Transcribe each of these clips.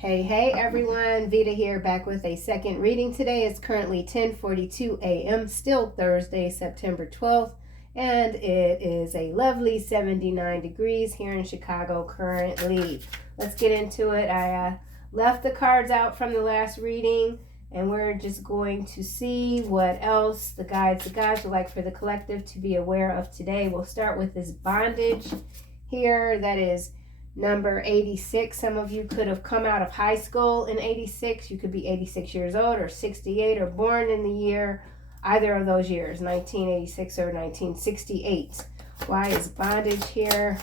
Hey everyone, Veda here, back with a second reading. Today is currently 10:42 a.m., still Thursday, September 12th, and it is a lovely 79 degrees here in Chicago currently. Let's get into it. I left the cards out from the last reading, and we're just going to see what else the guides would like for the collective to be aware of today. We'll start with this bondage here. That is number 86. Some of you could have come out of high school in 86. You could be 86 years old or 68 or born in the year, either of those years, 1986 or 1968. Why is bondage here?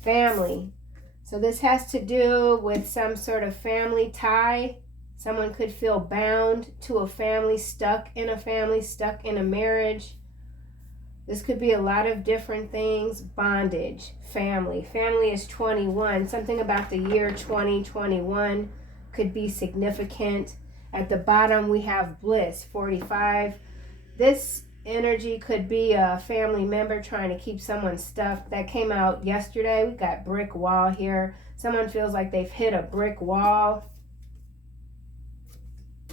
Family. So this has to do with some sort of family tie. Someone could feel bound to a family, stuck in a marriage. This could be a lot of different things. Bondage, family. Family is 21. Something about the year 2021 could be significant. At the bottom, we have bliss, 45. This energy could be a family member trying to keep someone stuck. That came out yesterday. We got brick wall here. Someone feels like they've hit a brick wall.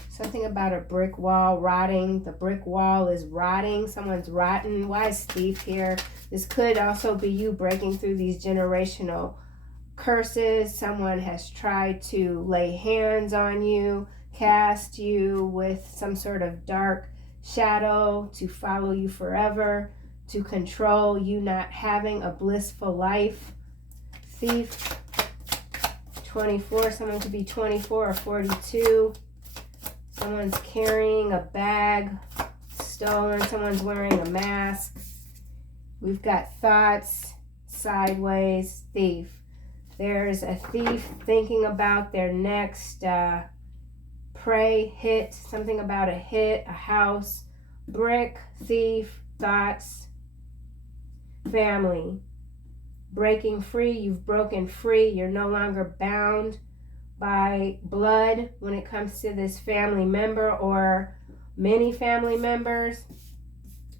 Something about a brick wall rotting. The brick wall is rotting. Someone's rotten. Why is thief here? This could also be you breaking through these generational curses. Someone has tried to lay hands on you, cast you with some sort of dark shadow to follow you forever, to control you not having a blissful life. Thief, 24. Someone could be 24 or 42. Someone's carrying a bag, stolen. Someone's wearing a mask. We've got thoughts, sideways, thief. There's a thief thinking about their next prey, hit. Something about a hit, a house, brick, thief, thoughts, family. Breaking free. You've broken free. You're no longer bound by blood when it comes to this family member or many family members.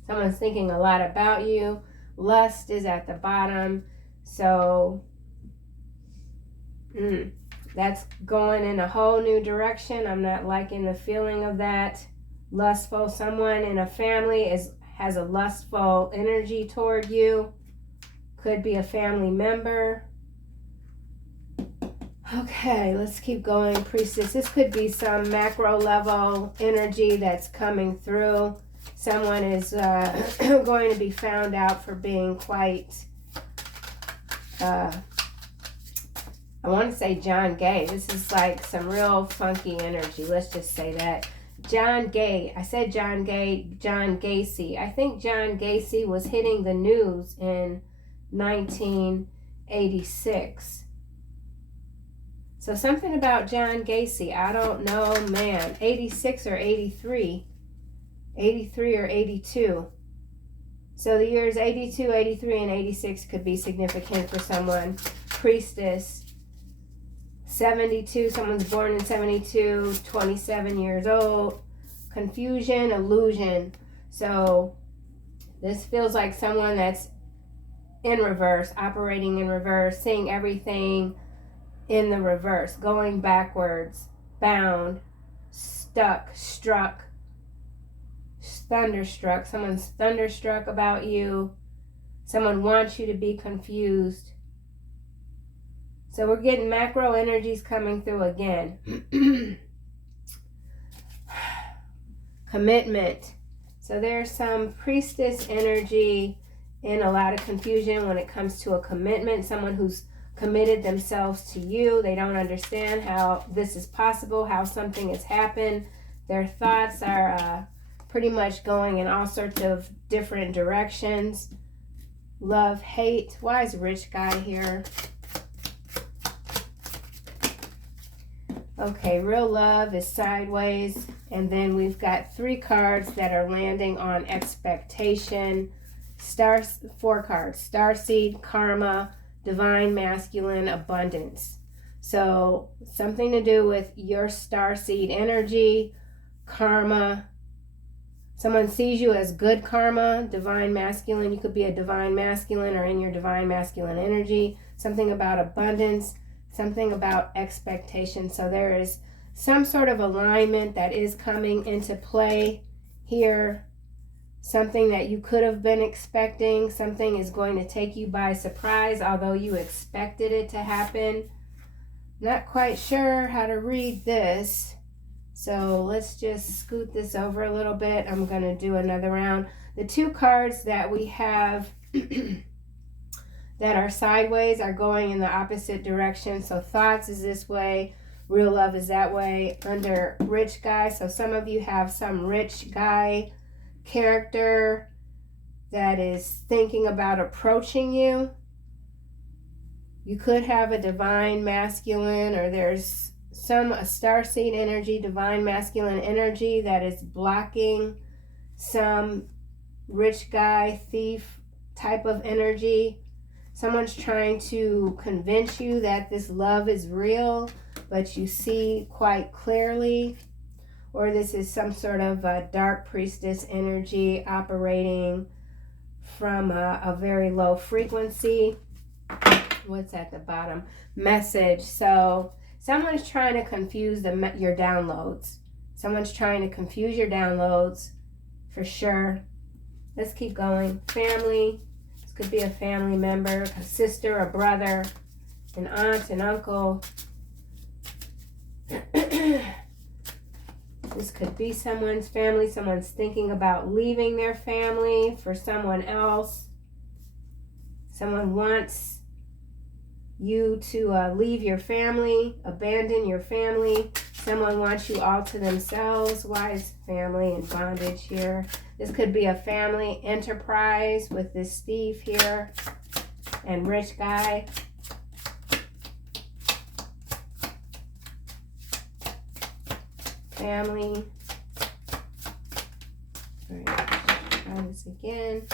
Someone's thinking a lot about you. Lust is at the bottom. So that's going in a whole new direction. I'm not liking the feeling of that. Lustful. Someone in a family has a lustful energy toward you. Could be a family member. Okay, let's keep going. Priestess. This could be some macro level energy that's coming through. Someone is going to be found out for being quite, I want to say John Gay. This is like some real funky energy. Let's just say that. John Gay. I said John Gay, John Gacy. I think John Gacy was hitting the news in 1986. So something about John Gacy, I don't know, man, 86 or 83, 83 or 82. So the years 82, 83, and 86 could be significant for someone. Priestess, 72, someone's born in 72, 27 years old. Confusion, illusion. So this feels like someone that's in reverse, operating in reverse, seeing everything in the reverse, going backwards, bound, stuck, struck, thunderstruck. Someone's thunderstruck about you. Someone wants you to be confused. So we're getting macro energies coming through again. Commitment. So there's some priestess energy in a lot of confusion when it comes to a commitment. Someone who's committed themselves to you. They don't understand how this is possible, how something has happened. Their thoughts are pretty much going in all sorts of different directions. Love, hate. Why is rich guy here? Okay, real love is sideways. And then we've got 3 cards that are landing on expectation. Stars, 4 cards. Starseed, karma, divine masculine, abundance. So something to do with your starseed energy, karma, Someone sees you as good karma, divine masculine. You could be a divine masculine or in your divine masculine energy. Something about abundance, something about expectation. So there is some sort of alignment that is coming into play here. Something that you could have been expecting. Something is going to take you by surprise, although you expected it to happen. Not quite sure how to read this. So let's just scoot this over a little bit. I'm going to do another round. The two cards that we have that are sideways are going in the opposite direction. So thoughts is this way, real love is that way, under rich guy. So some of you have some rich guy character that is thinking about approaching you. You could have a divine masculine, or there's a starseed energy, divine masculine energy that is blocking some rich guy, thief type of energy. Someone's trying to convince you that this love is real, but you see quite clearly. Or this is some sort of a dark priestess energy operating from a very low frequency. What's at the bottom? Message. So someone's trying to confuse your downloads. Someone's trying to confuse your downloads, for sure. Let's keep going. Family. This could be a family member, a sister, a brother, an aunt, an uncle. This could be someone's family. Someone's thinking about leaving their family for someone else. Someone wants you to leave your family, abandon your family. Someone wants you all to themselves. Why is family and bondage here? This could be a family enterprise with this thief here and rich guy. Family. All right, try this again.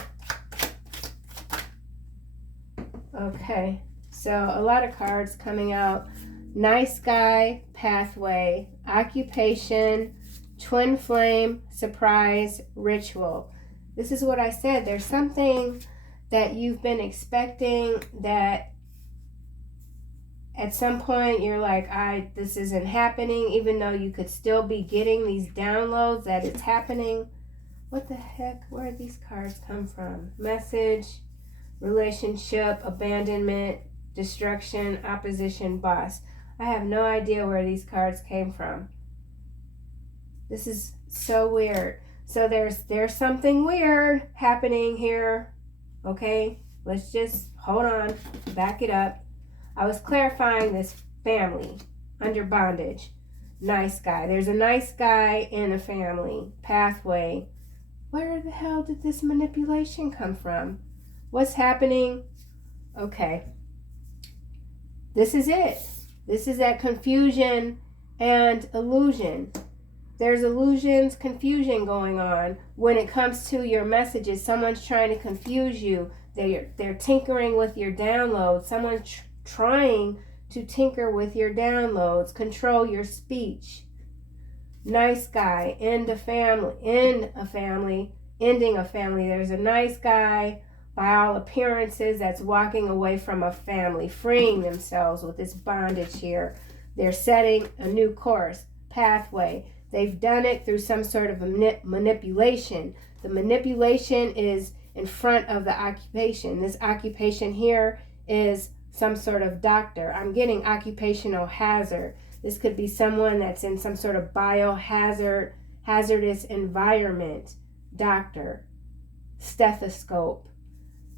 Okay. So a lot of cards coming out. Nice guy, pathway, occupation, twin flame, surprise, ritual. This is what I said. There's something that you've been expecting that at some point you're like, this isn't happening, even though you could still be getting these downloads that it's happening. What the heck? Where did these cards come from? Message, relationship, abandonment, destruction, opposition, boss. I have no idea where these cards came from. This is so weird. So there's something weird happening here. Okay, let's just hold on, back it up. I was clarifying this family under bondage. Nice guy. There's a nice guy in a family. Pathway. Where the hell did this manipulation come from? What's happening? Okay. This is it. This is that confusion and illusion. There's illusions, confusion going on when it comes to your messages. Someone's trying to confuse you. They're tinkering with your downloads. Someone's trying to tinker with your downloads, control your speech. Nice guy, end a family, ending a family. There's a nice guy, by all appearances, that's walking away from a family, freeing themselves with this bondage here. They're setting a new course, pathway. They've done it through some sort of manipulation. The manipulation is in front of the occupation. This occupation here is some sort of doctor. I'm getting occupational hazard. This could be someone that's in some sort of hazardous environment. Doctor, stethoscope.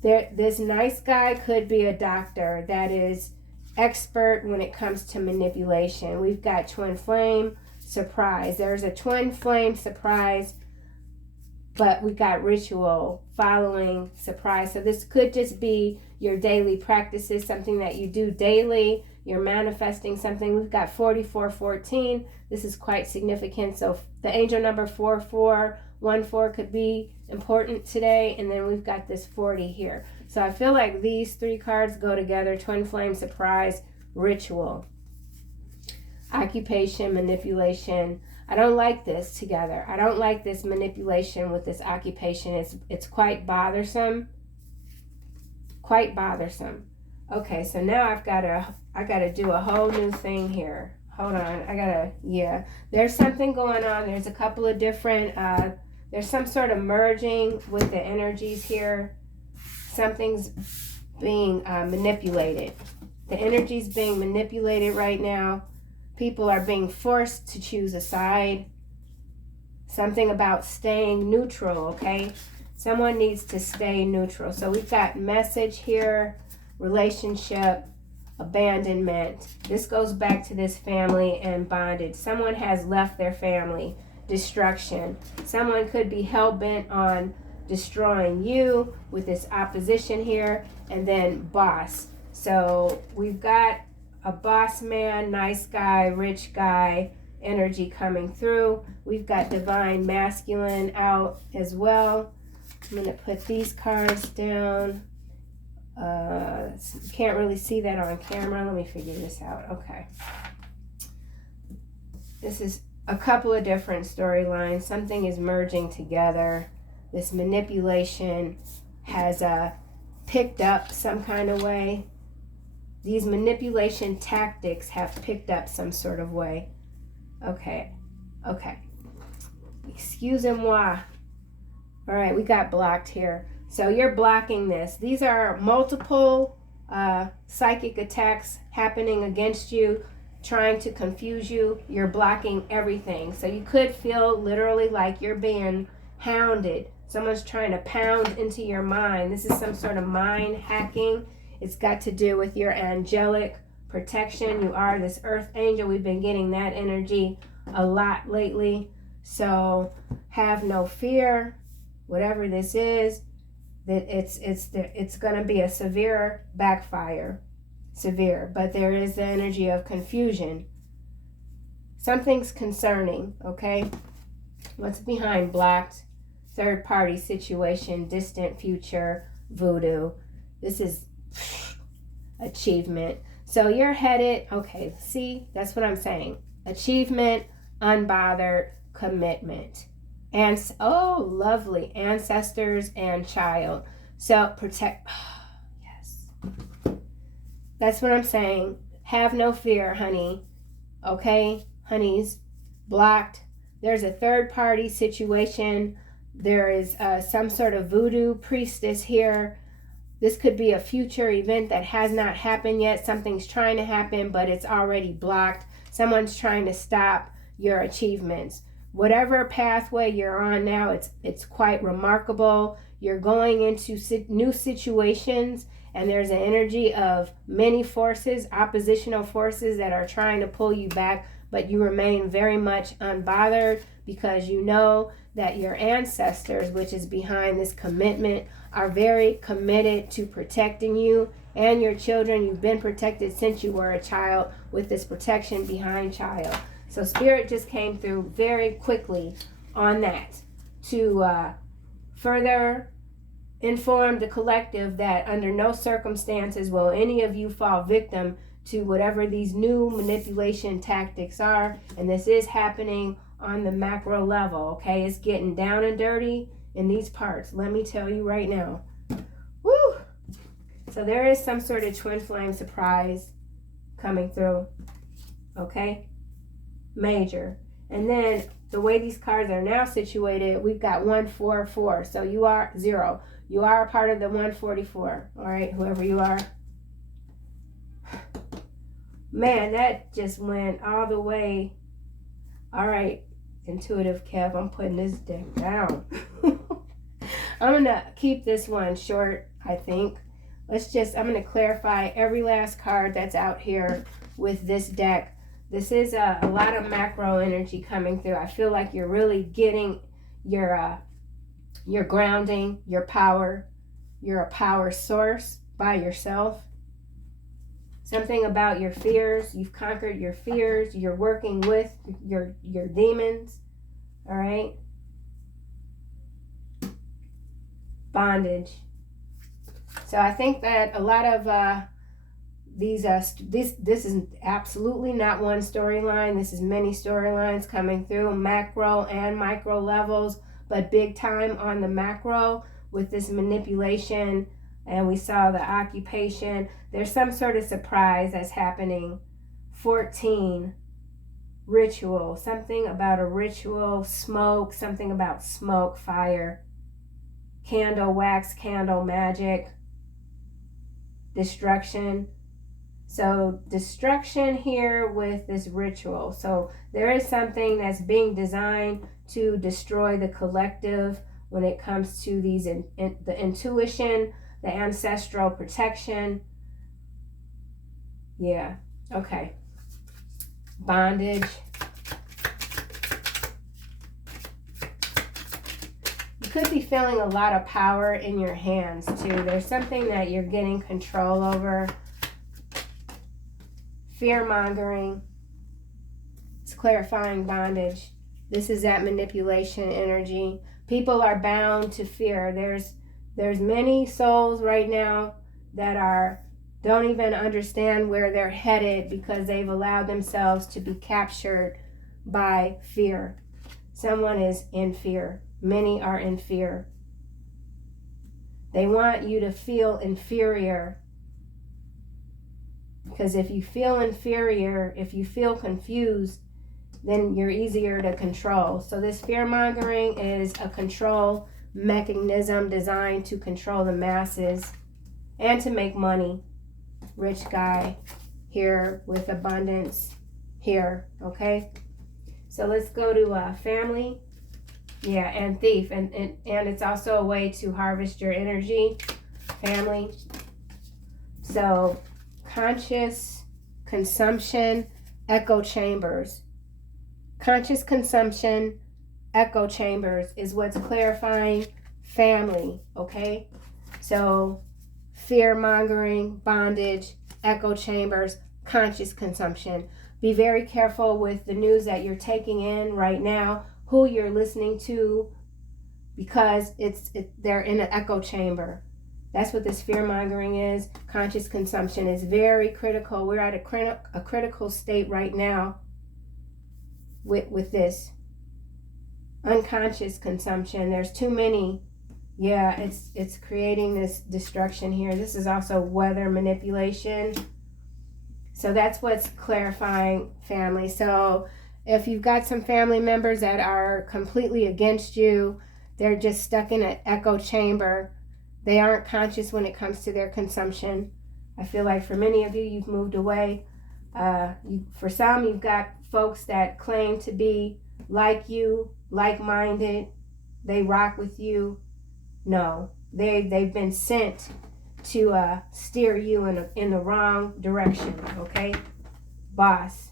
This nice guy could be a doctor that is expert when it comes to manipulation. We've got twin flame, surprise. There's a twin flame, surprise, but we got ritual following surprise. So this could just be your daily practices, something that you do daily. You're manifesting something. We've got 4414. This is quite significant. So the angel number 4414 could be important today. And then we've got this 40 here. So I feel like these three cards go together. Twin flame, surprise, ritual. Occupation, manipulation. I don't like this together. I don't like this manipulation with this occupation. It's quite bothersome. Quite bothersome. Okay, so now I gotta do a whole new thing here. Hold on, yeah. There's something going on. There's a couple of different, there's some sort of merging with the energies here. Something's being manipulated. The energy's being manipulated right now. People are being forced to choose a side. Something about staying neutral, okay? Someone needs to stay neutral. So we've got message here, relationship, abandonment. This goes back to this family and bondage. Someone has left their family. Destruction. Someone could be hell-bent on destroying you with this opposition here. And then boss. So we've got a boss man, nice guy, rich guy energy coming through. We've got divine masculine out as well. I'm going to put these cards down. Can't really see that on camera. Let me figure this out. Okay. This is a couple of different storylines. Something is merging together. This manipulation has picked up some kind of way. These manipulation tactics have picked up some sort of way. Okay. Excusez-moi. All right, we got blocked here. So you're blocking this. These are multiple psychic attacks happening against you, trying to confuse you. You're blocking everything. So you could feel literally like you're being hounded. Someone's trying to pound into your mind. This is some sort of mind hacking. It's got to do with your angelic protection. You are this earth angel. We've been getting that energy a lot lately. So have no fear. Whatever this is, that it's going to be a severe backfire. Severe. But there is the energy of confusion. Something's concerning, okay? What's behind blocked? Third party situation, distant future, voodoo. This is achievement. So you're headed, okay, see, that's what I'm saying. Achievement, unbothered, commitment. And, oh, lovely, ancestors and child. So protect, yes. That's what I'm saying. Have no fear, honey. Okay, honeys, blocked. There's a third party situation. There is some sort of voodoo priestess here. This could be a future event that has not happened yet. Something's trying to happen, but it's already blocked. Someone's trying to stop your achievements. Whatever pathway you're on now, it's quite remarkable. You're going into new situations, and there's an energy of many forces, oppositional forces that are trying to pull you back, but you remain very much unbothered because you know that your ancestors, which is behind this commitment, are very committed to protecting you and your children. You've been protected since you were a child with this protection behind child. So Spirit just came through very quickly on that to further inform the collective that under no circumstances will any of you fall victim to whatever these new manipulation tactics are. And this is happening on the macro level, okay? It's getting down and dirty in these parts. Let me tell you right now. Woo! So there is some sort of twin flame surprise coming through, okay? Major. And then the way these cards are now situated, we've got 144. So you are 0. You are a part of the 144. All right, whoever you are. Man, that just went all the way. All right, Intuitive Kev, I'm putting this deck down. I'm going to keep this one short, I think. I'm going to clarify every last card that's out here with this deck. This is a lot of macro energy coming through. I feel like you're really getting your grounding, your power. You're a power source by yourself. Something about your fears. You've conquered your fears. You're working with your demons. All right. Bondage. So I think that a lot of This is absolutely not one storyline. This is many storylines coming through, macro and micro levels, but big time on the macro with this manipulation. And we saw the occupation. There's some sort of surprise that's happening. 14, ritual, something about a ritual, smoke, something about smoke, fire, candle, wax, candle, magic, destruction. So destruction here with this ritual. So there is something that's being designed to destroy the collective when it comes to these the intuition, the ancestral protection. Yeah, okay. Bondage. You could be feeling a lot of power in your hands too. There's something that you're getting control over. Fear-mongering. It's clarifying bondage. This is that manipulation energy. People are bound to fear. There's many souls right now that don't even understand where they're headed because they've allowed themselves to be captured by fear. Someone is in fear. Many are in fear. They want you to feel inferior. Because if you feel inferior, if you feel confused, then you're easier to control. So this fear-mongering is a control mechanism designed to control the masses and to make money. Rich guy here with abundance here, okay? So let's go to family. Yeah, and thief. And it's also a way to harvest your energy. Family. So conscious consumption, echo chambers. Conscious consumption, echo chambers is what's clarifying family, okay? So fear-mongering, bondage, echo chambers, conscious consumption. Be very careful with the news that you're taking in right now, who you're listening to, because they're in an echo chamber. That's what this fear-mongering is. Conscious consumption is very critical. We're at a critical state right now with this. Unconscious consumption. There's too many. Yeah, it's creating this destruction here. This is also weather manipulation. So that's what's clarifying family. So if you've got some family members that are completely against you, they're just stuck in an echo chamber. They aren't conscious when it comes to their consumption. I feel like for many of you, you've moved away. For some, you've got folks that claim to be like you, like-minded. They rock with you. No, they've been sent to steer you in the wrong direction, okay? Boss.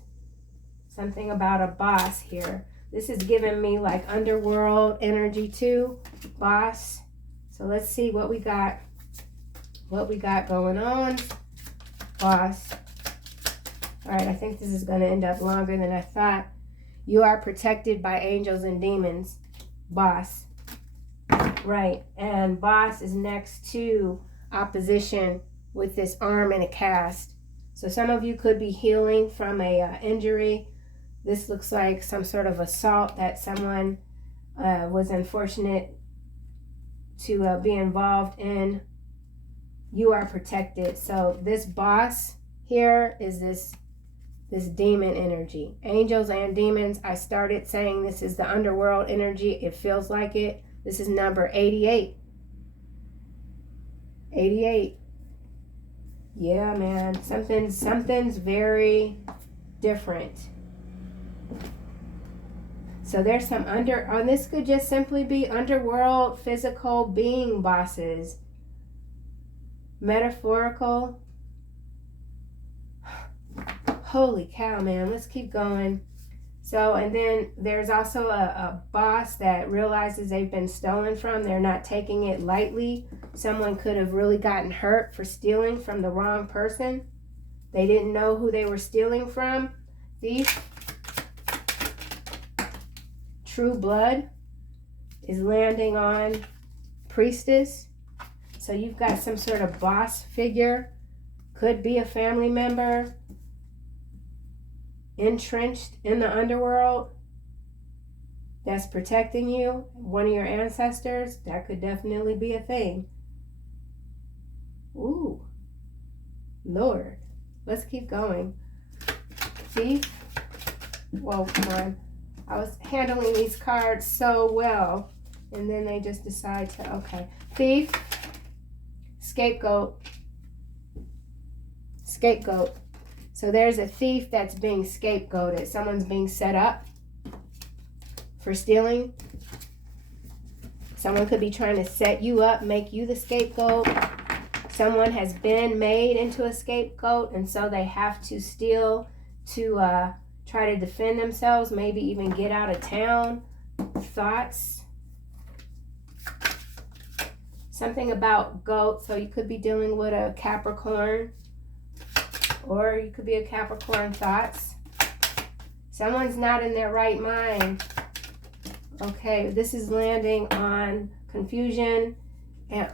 Something about a boss here. This is giving me like Underworld energy too. Boss. So let's see what we got going on. Boss. All right, I think this is going to end up longer than I thought. You are protected by angels and demons. Boss. Right, and boss is next to opposition with this arm and a cast. So some of you could be healing from a injury. This looks like some sort of assault that someone was unfortunate to be involved in. You are protected. So this boss here is this demon energy. Angels and demons. I started saying this is the underworld energy. It feels like it. This is number 88. 88. Yeah, man. Something's very different. So there's some this could just simply be underworld physical being bosses. Metaphorical. Holy cow, man. Let's keep going. So, and then there's also a boss that realizes they've been stolen from. They're not taking it lightly. Someone could have really gotten hurt for stealing from the wrong person. They didn't know who they were stealing from. Thief. True blood is landing on priestess. So you've got some sort of boss figure Could be a family member entrenched in the underworld that's protecting you, one of your ancestors. That could definitely be a thing. Ooh, Lord. Let's keep going. Thief. Whoa, come on. I was handling these cards so well, and then they just decide to, okay. Thief. Scapegoat. Scapegoat. So there's a thief that's being scapegoated. Someone's being set up for stealing. Someone could be trying to set you up, make you the scapegoat. Someone has been made into a scapegoat, and so they have to steal to try to defend themselves, maybe even get out of town. Thoughts. Something about goat, so you could be dealing with a Capricorn, or you could be a Capricorn. Thoughts. Someone's not in their right mind. Okay, this is landing on confusion, and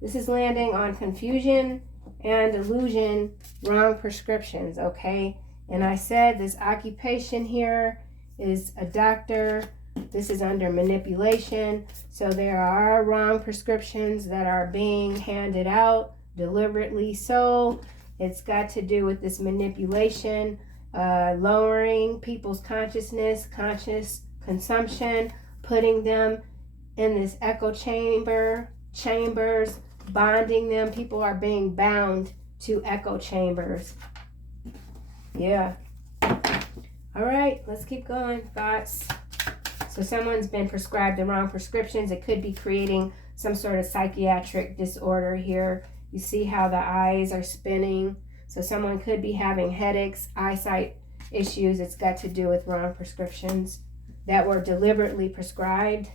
this is landing on confusion and illusion, wrong prescriptions, okay? And I said this occupation here is a doctor. This is under manipulation. So there are wrong prescriptions that are being handed out deliberately. So it's got to do with this manipulation, lowering people's consciousness, conscious consumption, putting them in this echo chambers, bonding them. People are being bound to echo chambers. Yeah. All right, let's keep going. Thoughts. So someone's been prescribed the wrong prescriptions. It could be creating some sort of psychiatric disorder here. You see how the eyes are spinning. So someone could be having headaches, eyesight issues. It's got to do with wrong prescriptions that were deliberately prescribed.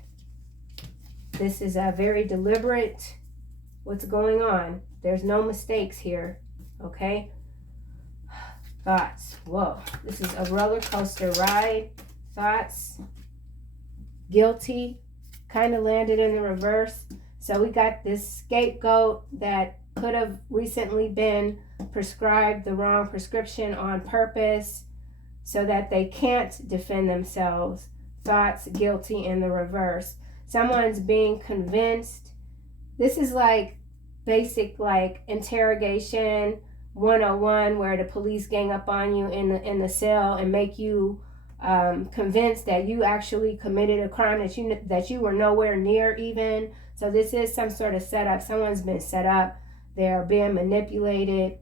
This is a very deliberate what's going on. There's no mistakes here, okay? Thoughts. Whoa, this is a roller coaster ride. Thoughts. Guilty. Kind of landed in the reverse. So we got this scapegoat that could have recently been prescribed the wrong prescription on purpose so that they can't defend themselves. Thoughts. Guilty in the reverse. Someone's being convinced. This is like basic like interrogation 101, where the police gang up on you in the cell and make you convinced that you actually committed a crime that you were nowhere near even. So this is some sort of setup. Someone's been set up. They're being manipulated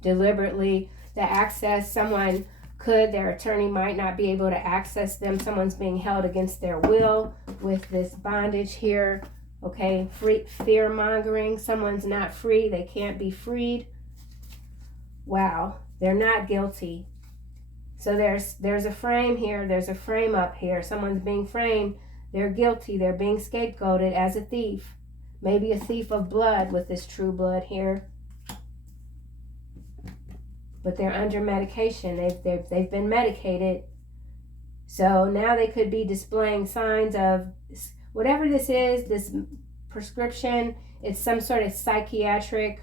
deliberately. The access, someone could, their attorney might not be able to access them. Someone's being held against their will with this bondage here. Okay, fear mongering. Someone's not free. They can't be freed. Wow, they're not guilty. So there's a frame here. There's a frame up here. Someone's being framed. They're guilty. They're being scapegoated as a thief. Maybe a thief of blood with this true blood here. But they're under medication. They've been medicated. So now they could be displaying signs of whatever this is, this prescription. It's some sort of psychiatric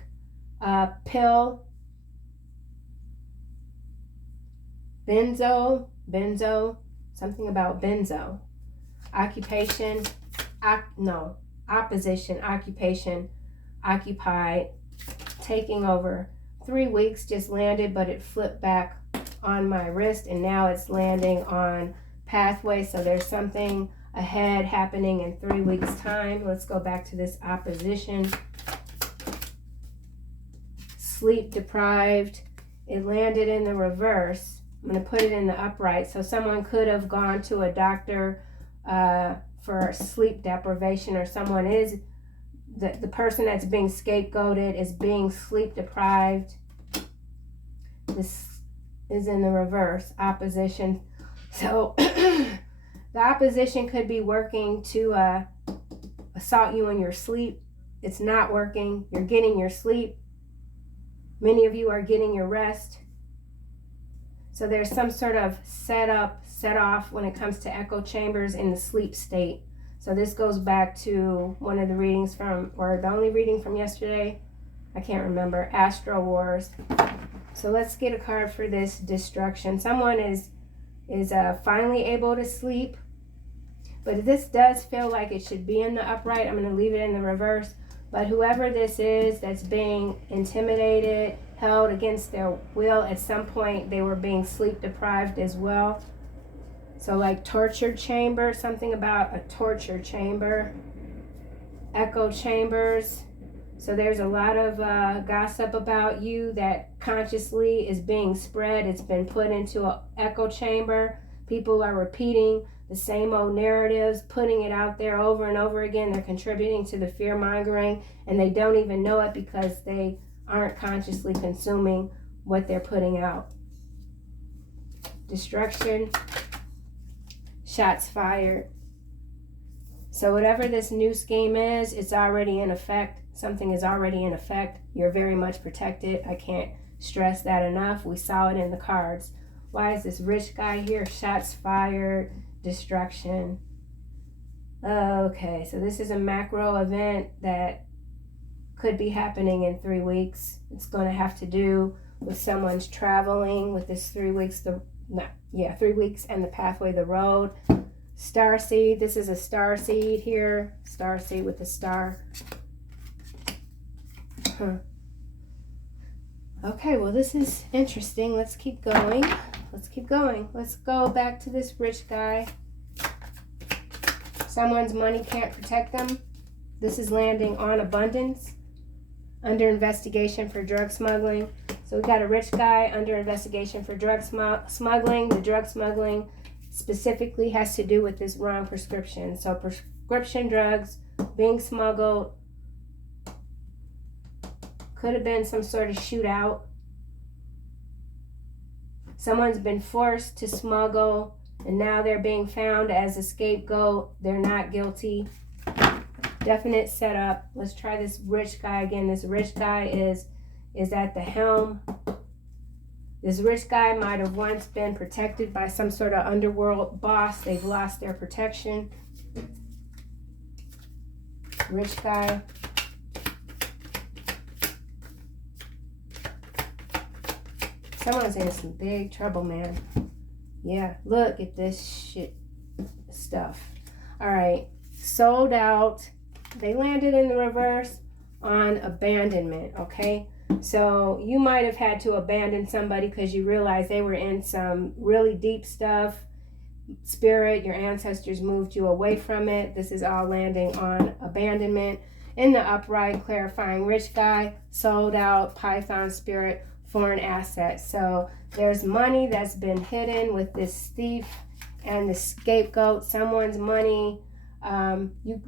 pill. Benzo, something about benzo. Occupation, opposition, occupation, occupied, taking over. 3 weeks just landed, but it flipped back on my wrist, and now it's landing on pathway. So there's something ahead happening in 3 weeks' time. Let's go back to this opposition. Sleep deprived. It landed in the reverse. I'm going to put it in the upright. So someone could have gone to a doctor for sleep deprivation, or someone is, the person that's being scapegoated is being sleep deprived. This is in the reverse, opposition. So the opposition could be working to assault you in your sleep. It's not working. You're getting your sleep. Many of you are getting your rest. So there's some sort of set off when it comes to echo chambers in the sleep state. So this goes back to one of the readings from, or the only reading from yesterday, I can't remember. Astral Wars. So let's get a card for this destruction. Someone is finally able to sleep. But this does feel like it should be in the upright. I'm going to leave it in the reverse. But whoever this is that's being intimidated, held against their will, at some point they were being sleep deprived as well. So like torture chamber, something about a torture chamber. Echo chambers. So there's a lot of gossip about you that consciously is being spread. It's been put into an echo chamber. People are repeating the same old narratives, putting it out there over and over again. They're contributing to the fear mongering, and they don't even know it because they aren't consciously consuming what they're putting out. Destruction, shots fired. So whatever this new scheme is, it's already in effect. Something is already in effect. You're very much protected. I can't stress that enough. We saw it in the cards. Why is this rich guy here? Shots fired, destruction. Okay, so this is a macro event that could be happening in 3 weeks. It's going to have to do with someone's traveling with this 3 weeks. 3 weeks and the pathway, the road. Star seed. This is a star seed here. Star seed with the star. Okay, well, this is interesting. Let's keep going. Let's keep going. Let's go back to this rich guy. Someone's money can't protect them. This is landing on abundance. Under investigation for drug smuggling. So we got a rich guy under investigation for drug smuggling. The drug smuggling specifically has to do with this wrong prescription. So prescription drugs being smuggled. Could have been some sort of shootout. Someone's been forced to smuggle, and now they're being found as a scapegoat. They're not guilty. Definite setup. Let's try this rich guy again. This rich guy is at the helm. This rich guy might have once been protected by some sort of underworld boss. They've lost their protection. Rich guy. Someone's in some big trouble, man. Yeah, look at this shit stuff. All right, sold out. They landed in the reverse on abandonment, okay? So you might have had to abandon somebody because you realized they were in some really deep stuff. Spirit, your ancestors moved you away from it. This is all landing on abandonment. In the upright, clarifying rich guy, sold out, Python spirit, foreign assets. So there's money that's been hidden with this thief and the scapegoat. Someone's money.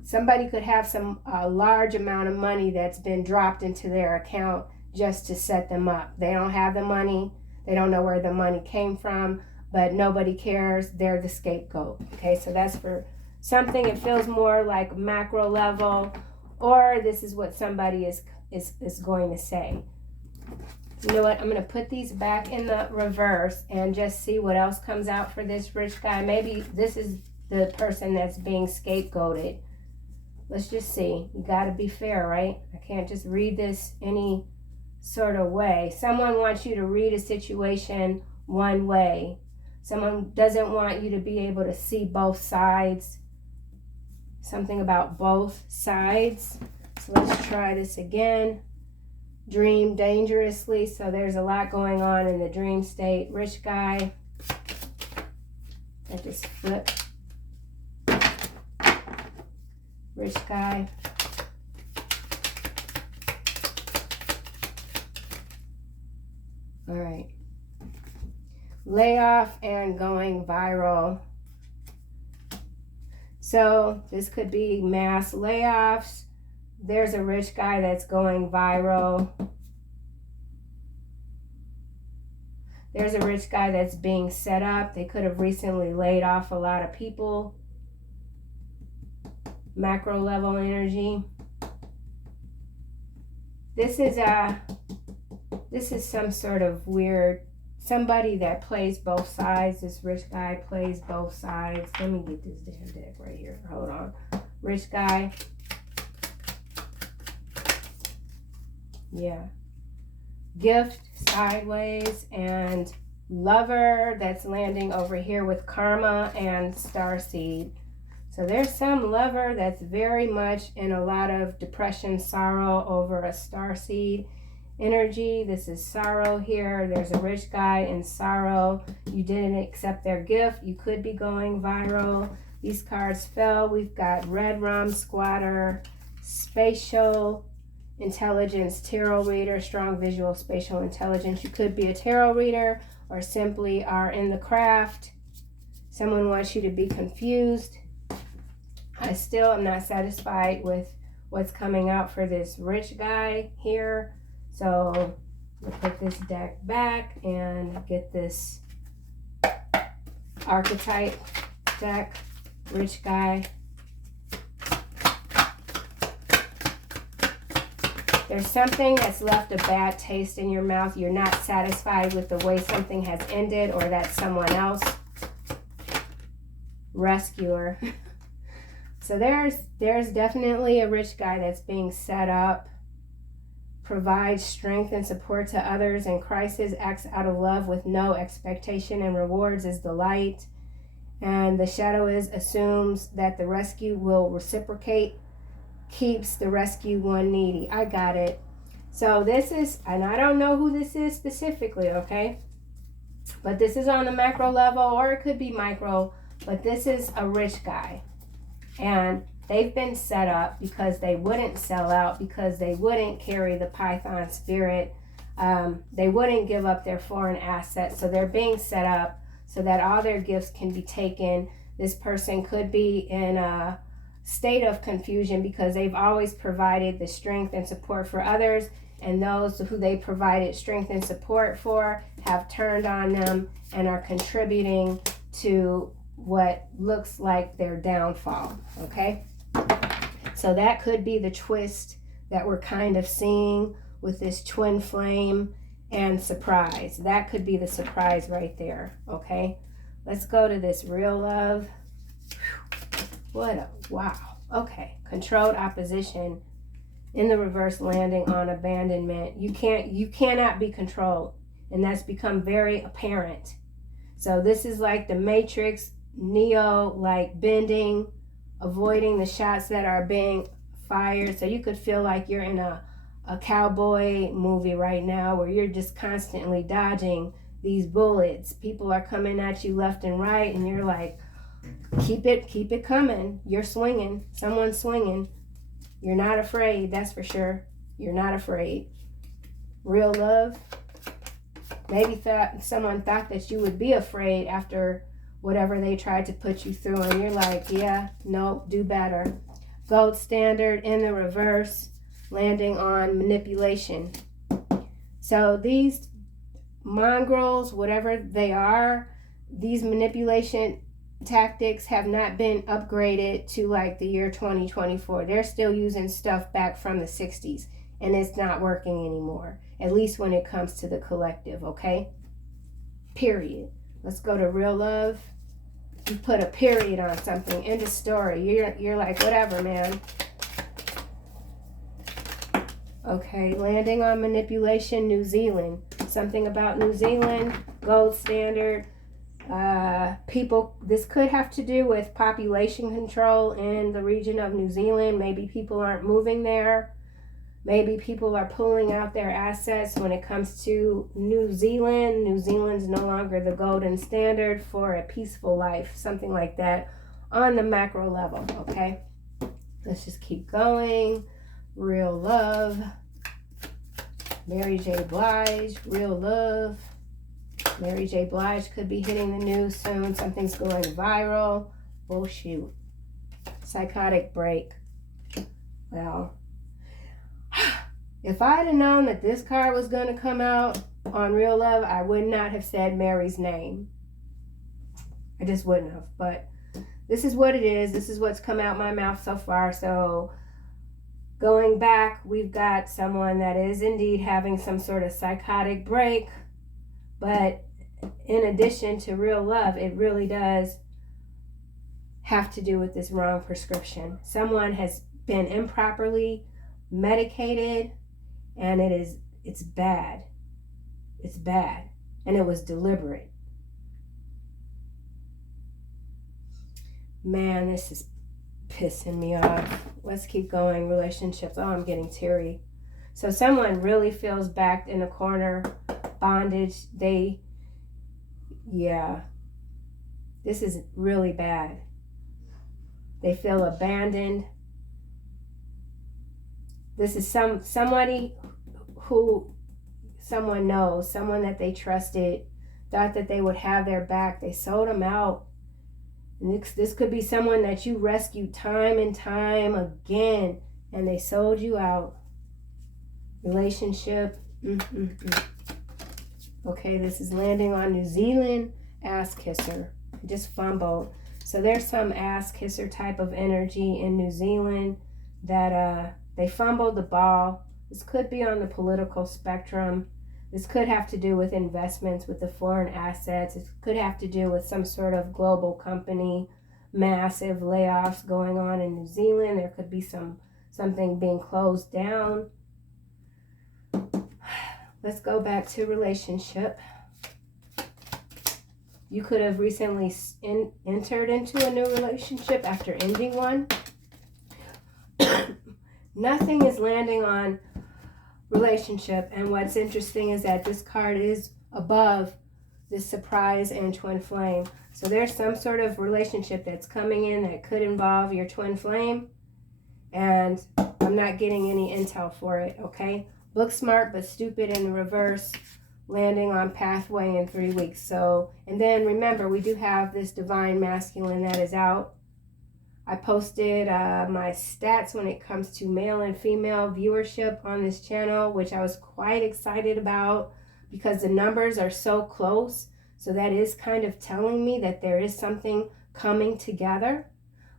Somebody could have a large amount of money that's been dropped into their account just to set them up. They don't have the money. They don't know where the money came from, but nobody cares. They're the scapegoat. Okay, so that's for something. It feels more like macro level, or this is what somebody is going to say. You know what? I'm going to put these back in the reverse and just see what else comes out for this rich guy. Maybe this is the person that's being scapegoated. Let's just see. You got to be fair, right? I can't just read this any sort of way. Someone wants you to read a situation one way. Someone doesn't want you to be able to see both sides. Something about both sides. So let's try this again. Dream dangerously. So there's a lot going on in the dream state. Rich guy. I just flip. Rich guy. All right. Layoff and going viral. So this could be mass layoffs. There's a rich guy that's going viral. There's a rich guy that's being set up. They could have recently laid off a lot of people. Macro level energy. This is some sort of weird, somebody that plays both sides. This rich guy plays both sides. Let me get this damn deck right here. Hold on. Rich guy. Yeah. Gift sideways, and lover that's landing over here with karma and starseed. So there's some lover that's very much in a lot of depression, sorrow over a starseed energy. This is sorrow here. There's a rich guy in sorrow. You didn't accept their gift. You could be going viral. These cards fell. We've got red rum squatter, spatial intelligence, tarot reader, strong visual spatial intelligence. You could be a tarot reader or simply are in the craft. Someone wants you to be confused. I still am not satisfied with what's coming out for this rich guy here. So we'll put this deck back and get this archetype deck, rich guy. There's something that's left a bad taste in your mouth. You're not satisfied with the way something has ended, or that's someone else. Rescuer. So there's definitely a rich guy that's being set up. Provides strength and support to others in crisis, acts out of love with no expectation and rewards is the light. And the shadow assumes that the rescue will reciprocate, keeps the rescue one needy. I got it. So this is, and I don't know who this is specifically, okay? But this is on the macro level, or it could be micro, but this is a rich guy. And they've been set up because they wouldn't sell out, because they wouldn't carry the Python spirit. They wouldn't give up their foreign assets. So they're being set up so that all their gifts can be taken. This person could be in a state of confusion because they've always provided the strength and support for others, and those who they provided strength and support for have turned on them and are contributing to what looks like their downfall, okay? So that could be the twist that we're kind of seeing with this twin flame and surprise. That could be the surprise right there, okay? Let's go to this real love. What a, wow. Okay, controlled opposition in the reverse, landing on abandonment. You cannot be controlled, and that's become very apparent. So this is like the Matrix, Neo, like bending, avoiding the shots that are being fired. So you could feel like you're in a cowboy movie right now where you're just constantly dodging these bullets. People are coming at you left and right, and you're like, keep it coming. You're swinging. Someone's swinging. You're not afraid, that's for sure. You're not afraid. Real love. Maybe someone thought that you would be afraid after whatever they tried to put you through, and you're like, yeah, no, do better. Gold standard in the reverse, landing on manipulation. So these mongrels, whatever they are, these manipulation tactics have not been upgraded to like the year 2024. They're still using stuff back from the 60s, and it's not working anymore, at least when it comes to the collective, okay? Period. Let's go to real love. You put a period on something, end of story. You're like, whatever, man. Okay, landing on manipulation, New Zealand. Something about New Zealand, gold standard. People, this could have to do with population control in the region of New Zealand. Maybe people aren't moving there. Maybe people are pulling out their assets when it comes to New Zealand. New Zealand's no longer the golden standard for a peaceful life, something like that on the macro level, okay? Let's just keep going. Real love. Mary J. Blige, real love. Mary J. Blige could be hitting the news soon. Something's going viral. Oh, shoot. Psychotic break. Well, if I'd have known that this card was going to come out on Real Love, I would not have said Mary's name. I just wouldn't have. But this is what it is. This is what's come out my mouth so far. So going back, we've got someone that is indeed having some sort of psychotic break. But in addition to real love, it really does have to do with this wrong prescription. Someone has been improperly medicated, And it's bad. It's bad. And it was deliberate. Man, this is pissing me off. Let's keep going. Relationships. Oh, I'm getting teary. So someone really feels backed in a corner, bondage. Yeah, this is really bad. They feel abandoned. This is somebody who someone knows, someone that they trusted, thought that they would have their back. They sold them out. And this could be someone that you rescued time and time again, and they sold you out. Relationship. Okay, this is landing on New Zealand. Ass kisser. Just fumbled. So there's some ass kisser type of energy in New Zealand that they fumbled the ball. This could be on the political spectrum. This could have to do with investments with the foreign assets. It could have to do with some sort of global company, massive layoffs going on in New Zealand. There could be something being closed down. Let's go back to relationship. You could have recently entered into a new relationship after ending one. Nothing is landing on relationship, and what's interesting is that this card is above this surprise and twin flame. So there's some sort of relationship that's coming in that could involve your twin flame, and I'm not getting any intel for it, okay? Book smart but stupid in the reverse, landing on pathway in 3 weeks. So, and then remember, we do have this divine masculine that is out. I posted my stats when it comes to male and female viewership on this channel, which I was quite excited about because the numbers are so close. So that is kind of telling me that there is something coming together.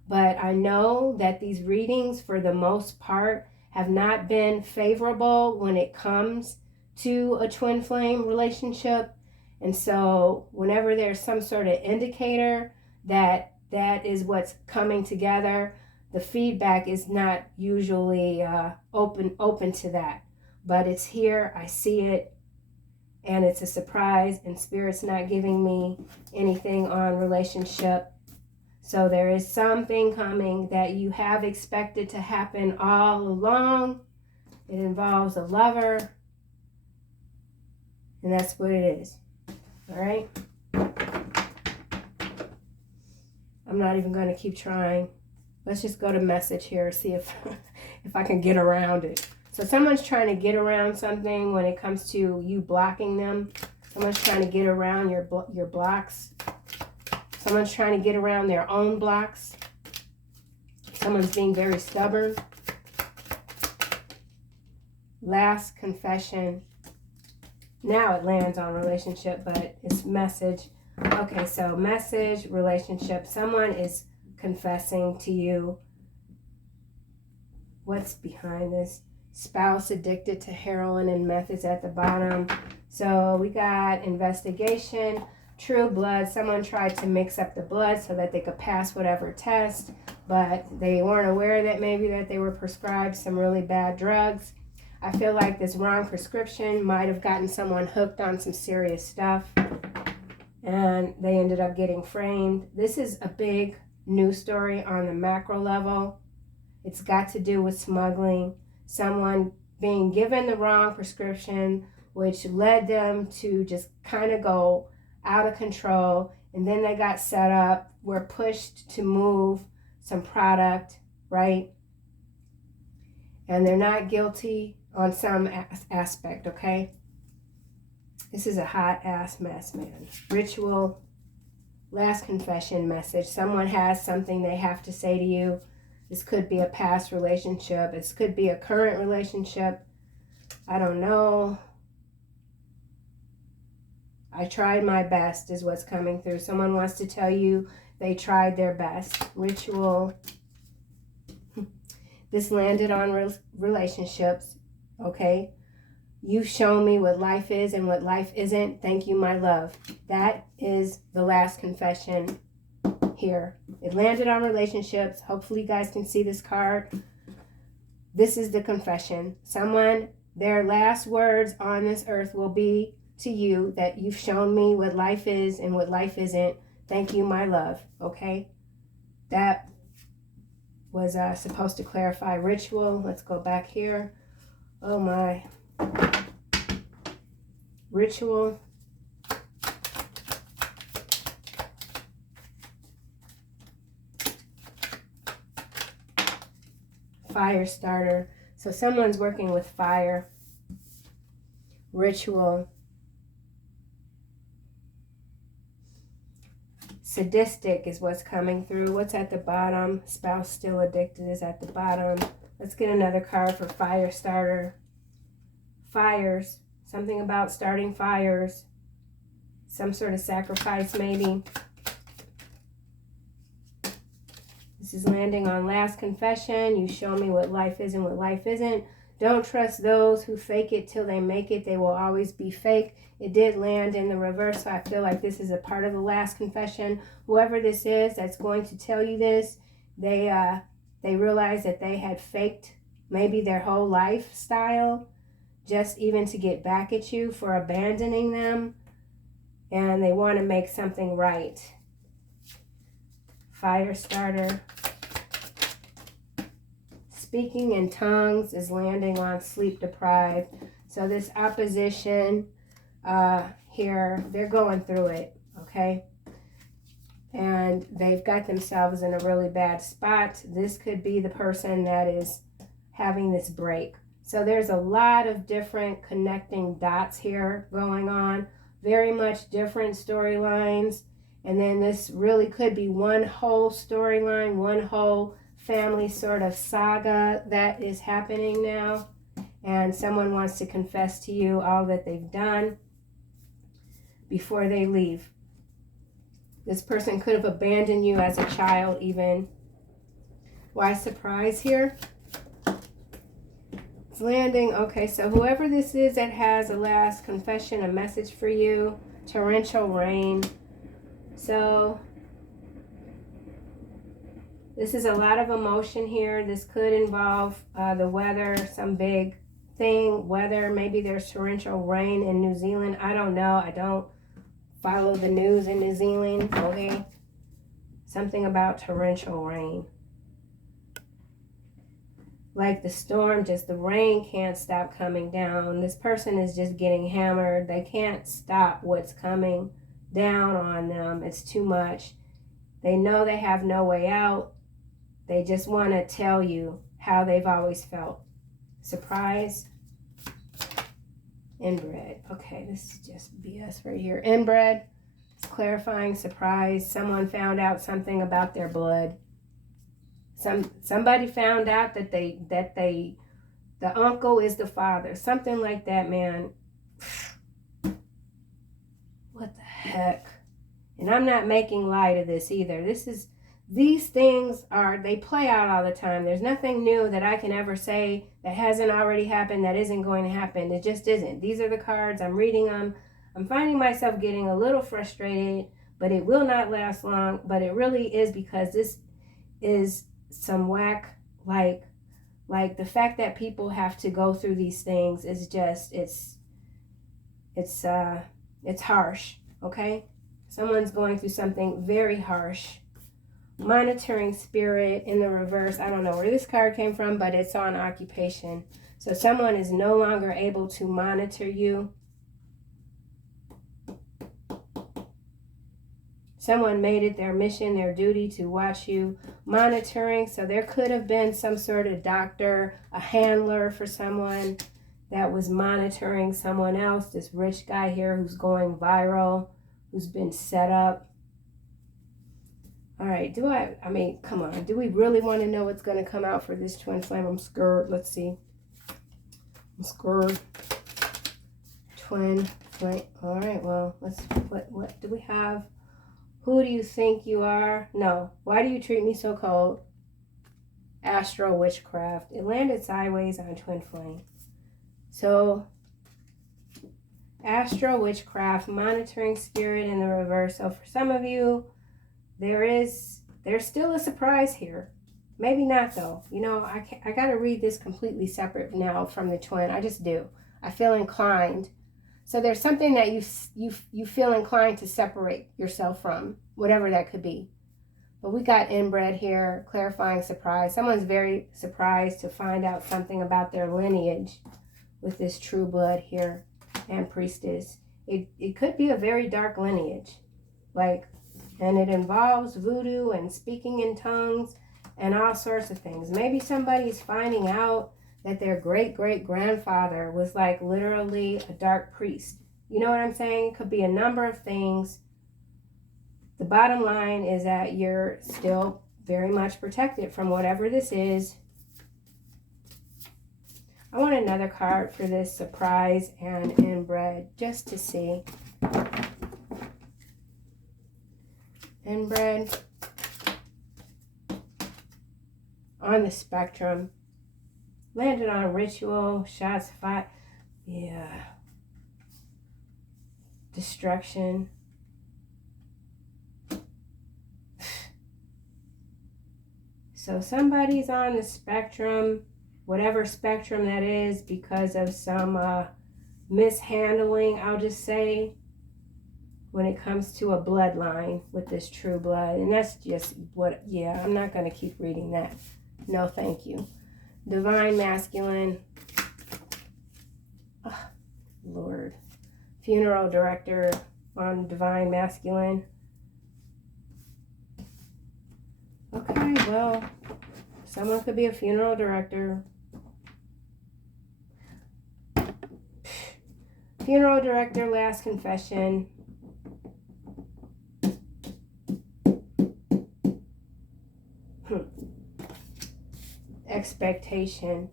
But I know that these readings, for the most part, have not been favorable when it comes to a twin flame relationship. And so whenever there's some sort of indicator that is what's coming together, the feedback is not usually open to that. But it's here, I see it, and it's a surprise, and Spirit's not giving me anything on relationship. So there is something coming that you have expected to happen all along. It involves a lover, and that's what it is. All right? I'm not even going to keep trying. Let's just go to message here, see if I can get around it. So someone's trying to get around something when it comes to you blocking them. Someone's trying to get around your blocks. Someone's trying to get around their own blocks. Someone's being very stubborn. Last confession. Now it lands on relationship, but it's message. Okay, so message, relationship. Someone is confessing to you. What's behind this? Spouse addicted to heroin and meth is at the bottom. So we got investigation, true blood. Someone tried to mix up the blood so that they could pass whatever test, but they weren't aware that maybe that they were prescribed some really bad drugs. I feel like this wrong prescription might have gotten someone hooked on some serious stuff, and they ended up getting framed. This is a big news story on the macro level. It's got to do with smuggling. Someone being given the wrong prescription, which led them to just kind of go out of control. And then they got set up, were pushed to move some product, right? And they're not guilty on some aspect, okay? This is a hot ass mess, man. Ritual, last confession message. Someone has something they have to say to you. This could be a past relationship. This could be a current relationship. I don't know. I tried my best is what's coming through. Someone wants to tell you they tried their best. Ritual. This landed on relationships, okay? You've shown me what life is and what life isn't. Thank you, my love. That is the last confession here. It landed on relationships. Hopefully you guys can see this card. This is the confession. Someone their last words on this earth will be to you that you've shown me what life is and what life isn't. Thank you, my love. Okay? That was supposed to clarify ritual. Let's go back here. Oh my. Ritual. Fire starter. So someone's working with fire. Ritual. Sadistic is what's coming through. What's at the bottom? Spouse still addicted is at the bottom. Let's get another card for fire starter. Fires. Something about starting fires. Some sort of sacrifice maybe. This is landing on last confession. You show me what life is and what life isn't. Don't trust those who fake it till they make it. They will always be fake. It did land in the reverse, so I feel like this is a part of the last confession. Whoever this is that's going to tell you this, they realized that they had faked maybe their whole lifestyle just even to get back at you for abandoning them, and they want to make something right. Fire starter. Speaking in tongues is landing on sleep deprived. So this opposition here, they're going through it, okay? And they've got themselves in a really bad spot. This could be the person that is having this break. So there's a lot of different connecting dots here going on. Very much different storylines. And then this really could be one whole storyline, one whole family sort of saga that is happening now. And someone wants to confess to you all that they've done before they leave. This person could have abandoned you as a child even. Why surprise here? It's landing. Okay, so whoever this is that has a last confession, a message for you. Torrential rain. So this is a lot of emotion here. This could involve the weather, some big thing. Weather, maybe there's torrential rain in New Zealand. I don't know. I don't follow the news in New Zealand. Okay. Something about torrential rain. Like the storm, just the rain can't stop coming down. This person is just getting hammered. They can't stop what's coming down on them. It's too much. They know they have no way out. They just want to tell you how they've always felt. Surprise. Inbred. Okay, this is just BS right here. Inbred. It's clarifying surprise. Someone found out something about their blood. Somebody found out that the uncle is the father. Something like that, man. What the heck? And I'm not making light of this either. These things they play out all the time. There's nothing new that I can ever say that hasn't already happened, that isn't going to happen. It just isn't. These are the cards. I'm reading them. I'm finding myself getting a little frustrated, but it will not last long. But it really is because this is some whack, like the fact that people have to go through these things is just, it's harsh, okay? Someone's going through something very harsh. Monitoring spirit in the reverse. I don't know where this card came from, but it's on occupation. So someone is no longer able to monitor you. Someone made it their mission, their duty to watch you. Monitoring. So there could have been some sort of doctor, a handler for someone that was monitoring someone else. This rich guy here who's going viral, who's been set up. All right, I mean, come on. Do we really want to know what's going to come out for this twin flame? I'm scared. Let's see. I'm scared. Twin flame. All right, well, what do we have? Who do you think you are? No. Why do you treat me so cold? Astral witchcraft. It landed sideways on twin flame. So, astral witchcraft, monitoring spirit in the reverse. So for some of you, there's still a surprise here. Maybe not though. You know, I got to read this completely separate now from the twin. I just do. I feel inclined. So there's something that you feel inclined to separate yourself from, whatever that could be. But we got inbred here, clarifying surprise. Someone's very surprised to find out something about their lineage with this true blood here and priestess. It could be a very dark lineage. And it involves voodoo and speaking in tongues and all sorts of things. Maybe somebody's finding out that their great-great-grandfather was like literally a dark priest. You know what I'm saying? It could be a number of things. The bottom line is that you're still very much protected from whatever this is. I want another card for this surprise and inbred, just to see. Inbred. On the spectrum. Landed on a ritual. Shots fired. Yeah. Destruction. So somebody's on the spectrum, whatever spectrum that is, because of some mishandling, I'll just say, when it comes to a bloodline with this true blood. And that's just what, yeah, I'm not going to keep reading that. No, thank you. Divine masculine. Oh, Lord. Funeral director on divine masculine. Okay, well, someone could be a funeral director. Funeral director, last confession. Expectation.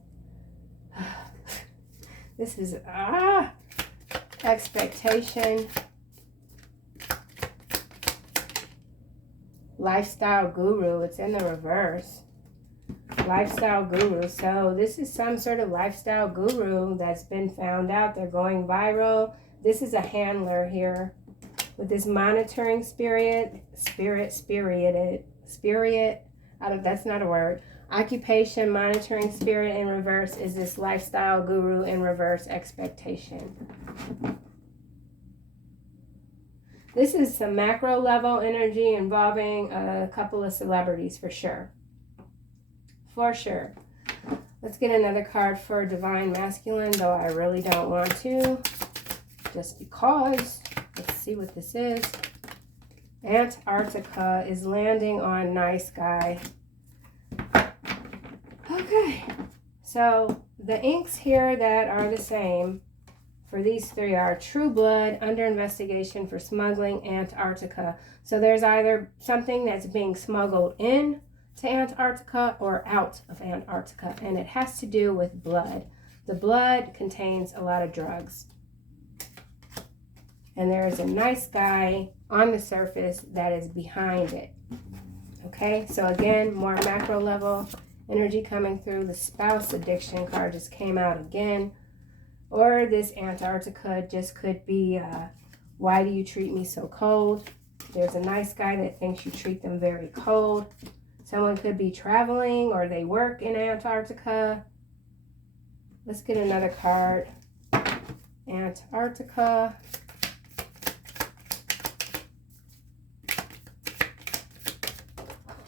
This is, expectation. Lifestyle guru, it's in the reverse. Lifestyle guru. So this is some sort of lifestyle guru that's been found out. They're going viral. This is a handler here with this monitoring spirit. That's not a word. Occupation, monitoring spirit in reverse is this lifestyle guru in reverse, expectation. This is some macro level energy involving a couple of celebrities for sure. For sure. Let's get another card for divine masculine, though I really don't want to. Just because. Let's see what this is. Antarctica is landing on nice guy. Okay. So the inks here that are the same for these three are true blood, under investigation for smuggling, Antarctica. So there's either something that's being smuggled in to Antarctica or out of Antarctica, and it has to do with blood. The blood contains a lot of drugs. And there is a nice guy on the surface that is behind it. Okay, so again, more macro level energy coming through. The spouse addiction card just came out again. Or this Antarctica just could be, why do you treat me so cold? There's a nice guy that thinks you treat them very cold. Someone could be traveling or they work in Antarctica. Let's get another card. Antarctica.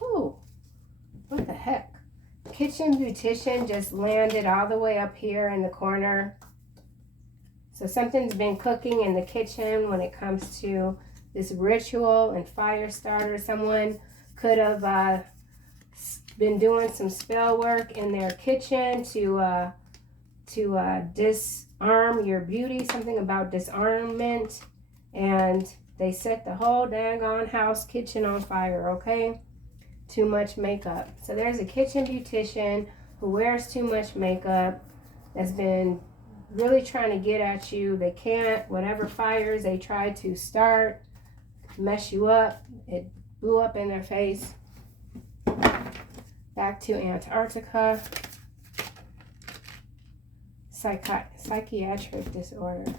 Ooh, what the heck? Kitchen beautician just landed all the way up here in the corner. So something's been cooking in the kitchen when it comes to this ritual and fire starter. Someone could have been doing some spell work in their kitchen to disarm your beauty, something about disarmament, and they set the whole daggone house kitchen on fire, okay? Too much makeup. So there's a kitchen beautician who wears too much makeup that's been really trying to get at you. They can't. Whatever fires they try to start, mess you up. It blew up in their face. Back to Antarctica. Psychiatric disorder.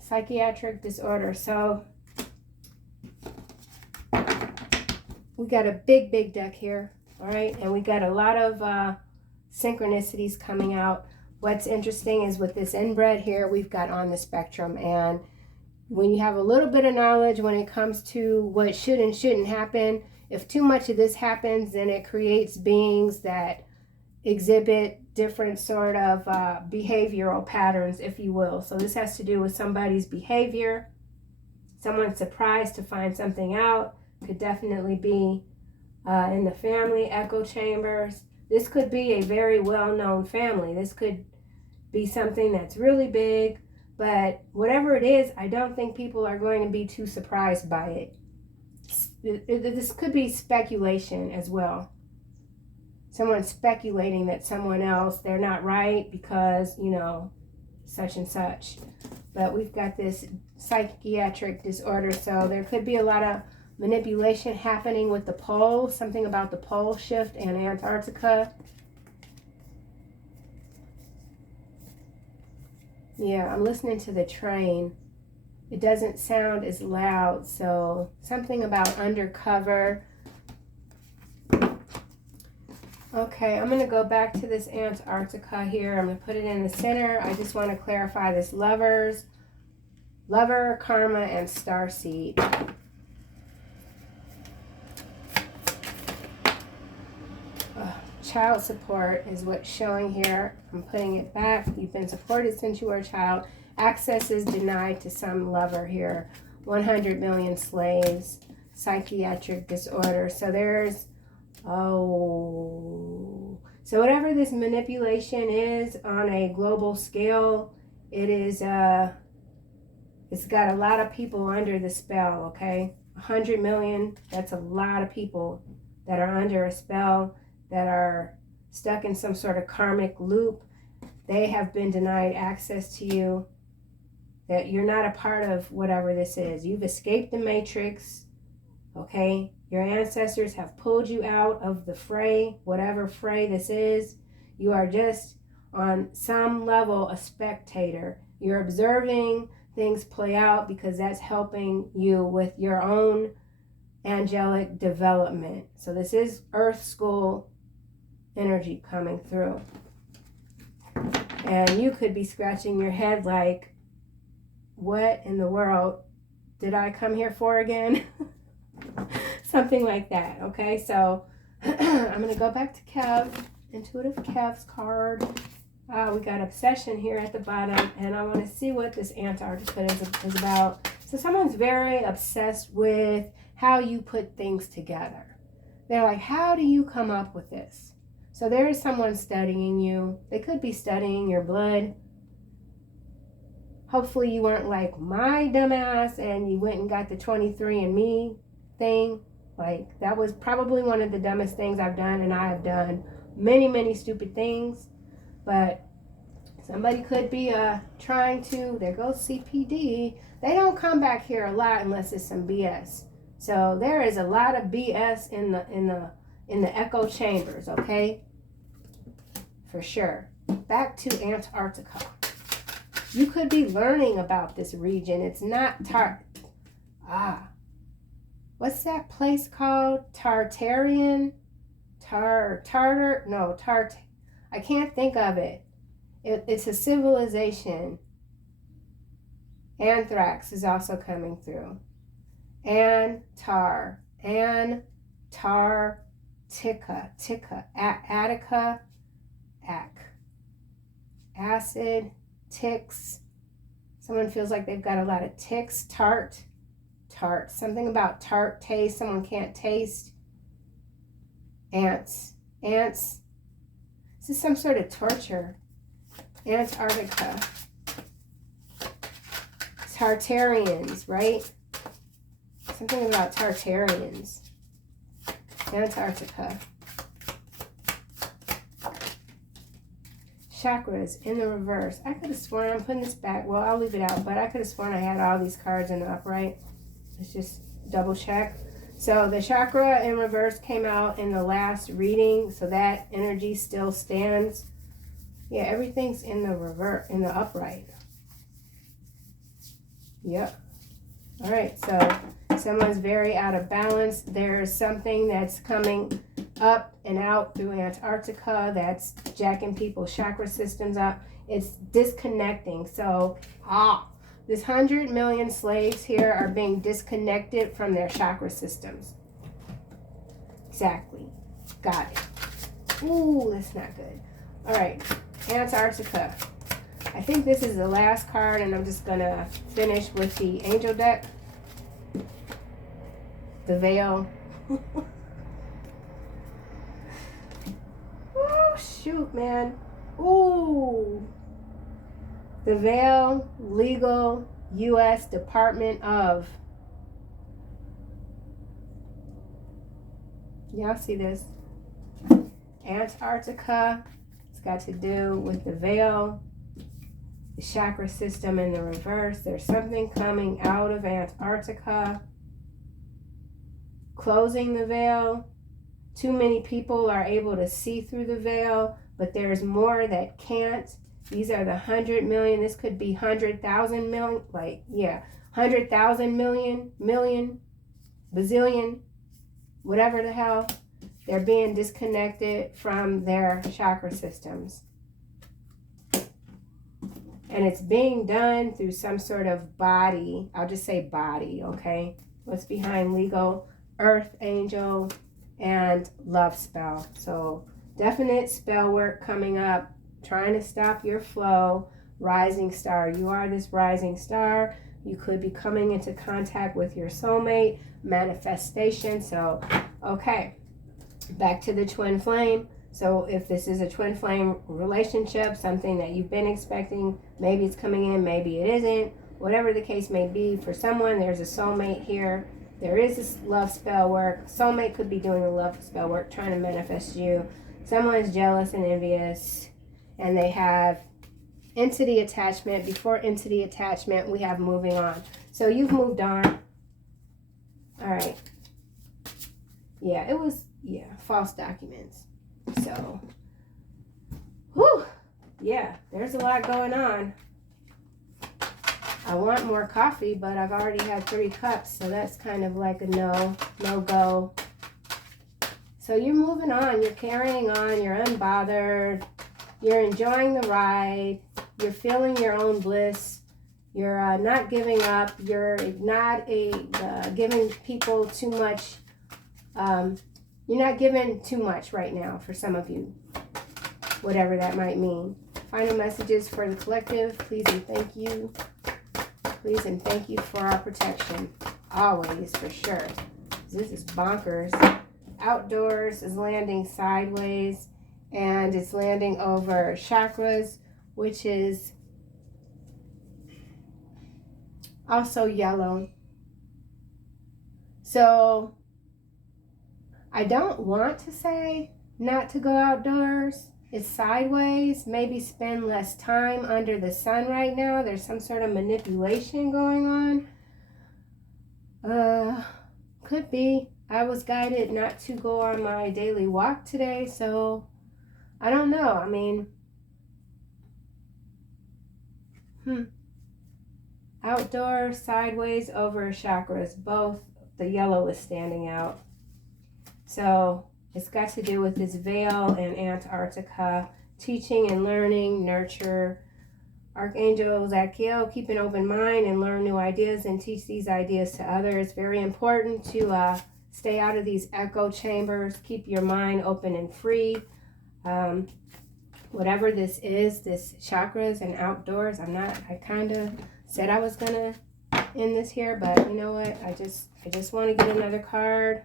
Psychiatric disorder. So we got a big deck here. All right, and we got a lot of synchronicities coming out. What's interesting is with this inbred here, we've got on the spectrum, and when you have a little bit of knowledge when it comes to what should and shouldn't happen, if too much of this happens, then it creates beings that exhibit different sort of behavioral patterns, if you will. So this has to do with somebody's behavior. Someone's surprised to find something out. Could definitely be in the family echo chambers. This could be a very well-known family. This could be something that's really big, but whatever it is, I don't think people are going to be too surprised by it. This could be speculation as well. Someone's speculating that someone else, they're not right because, you know, such and such. But we've got this psychiatric disorder, so there could be a lot of manipulation happening with the pole, something about the pole shift and Antarctica. Yeah, I'm listening to the train. It doesn't sound as loud, so something about undercover. Okay, I'm going to go back to this Antarctica here. I'm going to put it in the center. I just want to clarify this lover, karma, and starseed. Child support is what's showing here. I'm putting it back. You've been supported since you were a child. Access is denied to some lover here. 100 million slaves. Psychiatric disorder. So there's, so whatever this manipulation is on a global scale, it is, it's got a lot of people under the spell, okay? 100 million, that's a lot of people that are under a spell, that are stuck in some sort of karmic loop. They have been denied access to you, that you're not a part of whatever this is. You've escaped the matrix, okay? Your ancestors have pulled you out of the fray, whatever fray this is. You are just on some level a spectator. You're observing things play out because that's helping you with your own angelic development. So this is Earth School energy coming through. And you could be scratching your head like, what in the world did I come here for again? Something like that, okay? So I'm going to go back to Kev, Intuitive Kev's card. We got Obsession here at the bottom, and I want to see what this Antarctica is about. So someone's very obsessed with how you put things together. They're like, how do you come up with this? So there is someone studying you. They could be studying your blood. Hopefully you weren't like my dumbass and you went and got the 23andMe thing. Like, that was probably one of the dumbest things I've done, and I have done many, many stupid things. But somebody could be trying to, there goes CPD. They don't come back here a lot unless it's some BS. So there is a lot of BS in the echo chambers, okay? For sure. Back to Antarctica. You could be learning about this region. It's not what's that place called? Tartarian? I can't think of it. It's a civilization. Anthrax is also coming through. Antarctica, Attica, acid, ticks. Someone feels like they've got a lot of ticks. Tart, something about tart taste. Someone can't taste. Ants. This is some sort of torture. Antarctica. Tartarians, right? Something about Tartarians. Antarctica. Chakras in the reverse. I could have sworn, I'm putting this back. Well, I'll leave it out, but I could have sworn I had all these cards in the upright. Let's just double check. So the chakra in reverse came out in the last reading, so that energy still stands. Yeah, everything's in the reverse, in the upright. Yep. All right, so someone's very out of balance. There's something that's coming up and out through Antarctica. That's jacking people's chakra systems up. It's disconnecting. So, this 100 million slaves here are being disconnected from their chakra systems. Exactly. Got it. Ooh, that's not good. All right, Antarctica. I think this is the last card, and I'm just going to finish with the angel deck. The veil. Oh, shoot, man. Ooh. The veil, legal, U.S. Department of. Y'all see this? Antarctica. It's got to do with the veil, the chakra system in the reverse. There's something coming out of Antarctica. Closing the veil. Too many people are able to see through the veil, but there's more that can't. These are the 100 million. This could be 100,000 million. 100,000 million, bazillion, whatever the hell. They're being disconnected from their chakra systems. And it's being done through some sort of body. I'll just say body, okay? What's behind legal? Earth angel and love spell. So definite spell work coming up. Trying to stop your flow. Rising star. You are this rising star. You could be coming into contact with your soulmate. Manifestation. So, okay. Back to the twin flame. So if this is a twin flame relationship, something that you've been expecting, maybe it's coming in, maybe it isn't. Whatever the case may be, for someone, there's a soulmate here. There is this love spell work. Soulmate could be doing the love spell work, trying to manifest you. Someone's jealous and envious, and they have entity attachment. Before entity attachment, we have moving on. So you've moved on. All right. Yeah, it was, false documents. So, whew, yeah, there's a lot going on. I want more coffee, but I've already had 3 cups, so that's kind of like a no-go. So you're moving on, you're carrying on, you're unbothered, you're enjoying the ride, you're feeling your own bliss, you're not giving up, you're not giving people too much, you're not giving too much right now for some of you, whatever that might mean. Final messages for the collective, please and thank you. Please and thank you for our protection. Always, for sure. This is bonkers. Outdoors is landing sideways, and it's landing over chakras, which is also yellow. So I don't want to say not to go outdoors. It's sideways. Maybe spend less time under the sun right now. There's some sort of manipulation going on. Could be. I was guided not to go on my daily walk today, so I don't know. I mean, outdoor, sideways, over chakras. Both. The yellow is standing out. So it's got to do with this veil and Antarctica, teaching and learning, nurture. Archangel Zadkiel, keep an open mind and learn new ideas and teach these ideas to others. Very important to stay out of these echo chambers. Keep your mind open and free. Whatever this is, this chakras and outdoors, I kind of said I was going to end this here, but you know what? I just want to get another card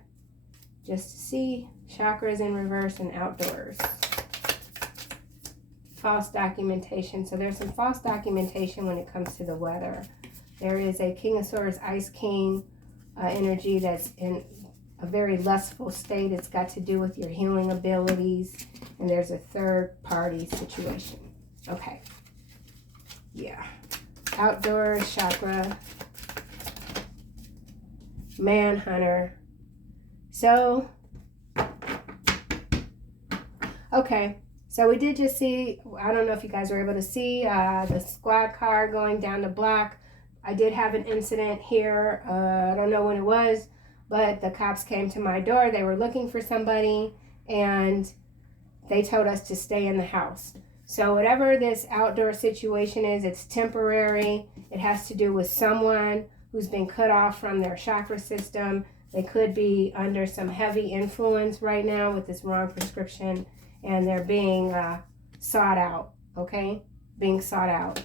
just to see. Chakras in reverse and outdoors. False documentation. So there's some false documentation when it comes to the weather. There is a King of Swords, Ice King energy that's in a very lustful state. It's got to do with your healing abilities. And there's a third party situation. Okay. Yeah. Outdoors, chakra. Manhunter. So, okay. So we did just see, I don't know if you guys were able to see the squad car going down the block. I did have an incident here. I don't know when it was, but the cops came to my door. They were looking for somebody, and they told us to stay in the house. So whatever this outdoor situation is, it's temporary. It has to do with someone who's been cut off from their chakra system. They could be under some heavy influence right now with this wrong prescription, and they're being sought out, okay? Being sought out.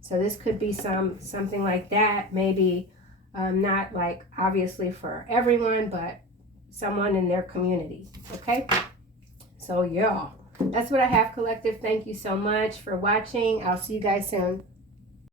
So this could be something like that, maybe not like obviously for everyone, but someone in their community, okay? So yeah, that's what I have, collective. Thank you so much for watching. I'll see you guys soon.